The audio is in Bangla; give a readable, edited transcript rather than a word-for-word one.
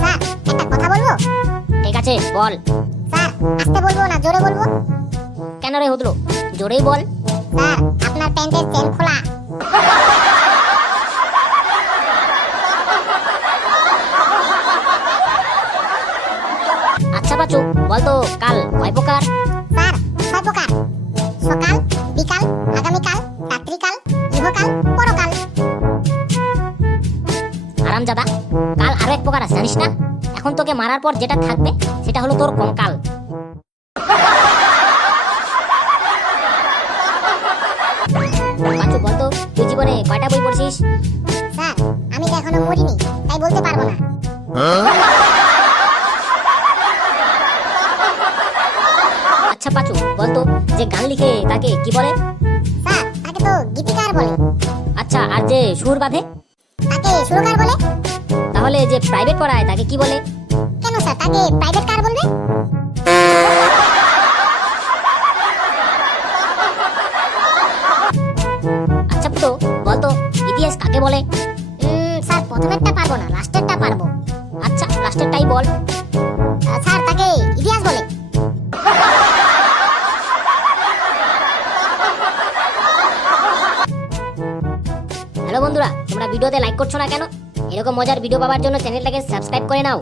স্যার একটা কথা বলবো? ঠিক আছে বল। স্যার আস্তে বলবো না জোরে বলবো? কেন রে হুদলো, জোরেই বল। স্যার আপনার প্যান্টের চেন খোলা। আচ্ছা বাচু, বল তো কাল কয় প্রকার? স্যার 6 প্রকার। সকাল, বিকাল, আগামীকাল, রাত্রিকাল, ইহকাল, পরকাল। আরামজাদা, কাল আরো এক প্রকার আছে জানিস না? এখন তোকে মারার পর যেটা থাকবে সেটা হলো তোর কঙ্কাল। বাচু বল তো, তুই জীবনে কয়টা বই পড়ছিস? স্যার আমি তো এখনো মরিনি, তাই বলতে পারবো না। আচ্ছা পাচু বল তো, যে গান লিখে তাকে কি বলে? স্যার তাকে তো গীতিকার বলে। আচ্ছা, আর যে সুর বাঁধে? তাকে সুরকার বলে। তাহলে যে প্রাইভেট পড়ায় তাকে কি বলে? কেন স্যার তাকে প্রাইভেট কার বলবে? আচ্ছা পুতো বল তো, ইতিহাস কাকে বলে? স্যার প্রথমেরটা পারবো না, লাস্টেরটা পারবো। আচ্ছা লাস্টেরটাই বল। স্যার তাকে ইতিহাস বলে। হ্যালো বন্ধুরা, তোমরা ভিডিওতে লাইক করছো না কেন? এরকম মজার ভিডিও পাওয়ার জন্য চ্যানেলটাকে সাবস্ক্রাইব করে নাও।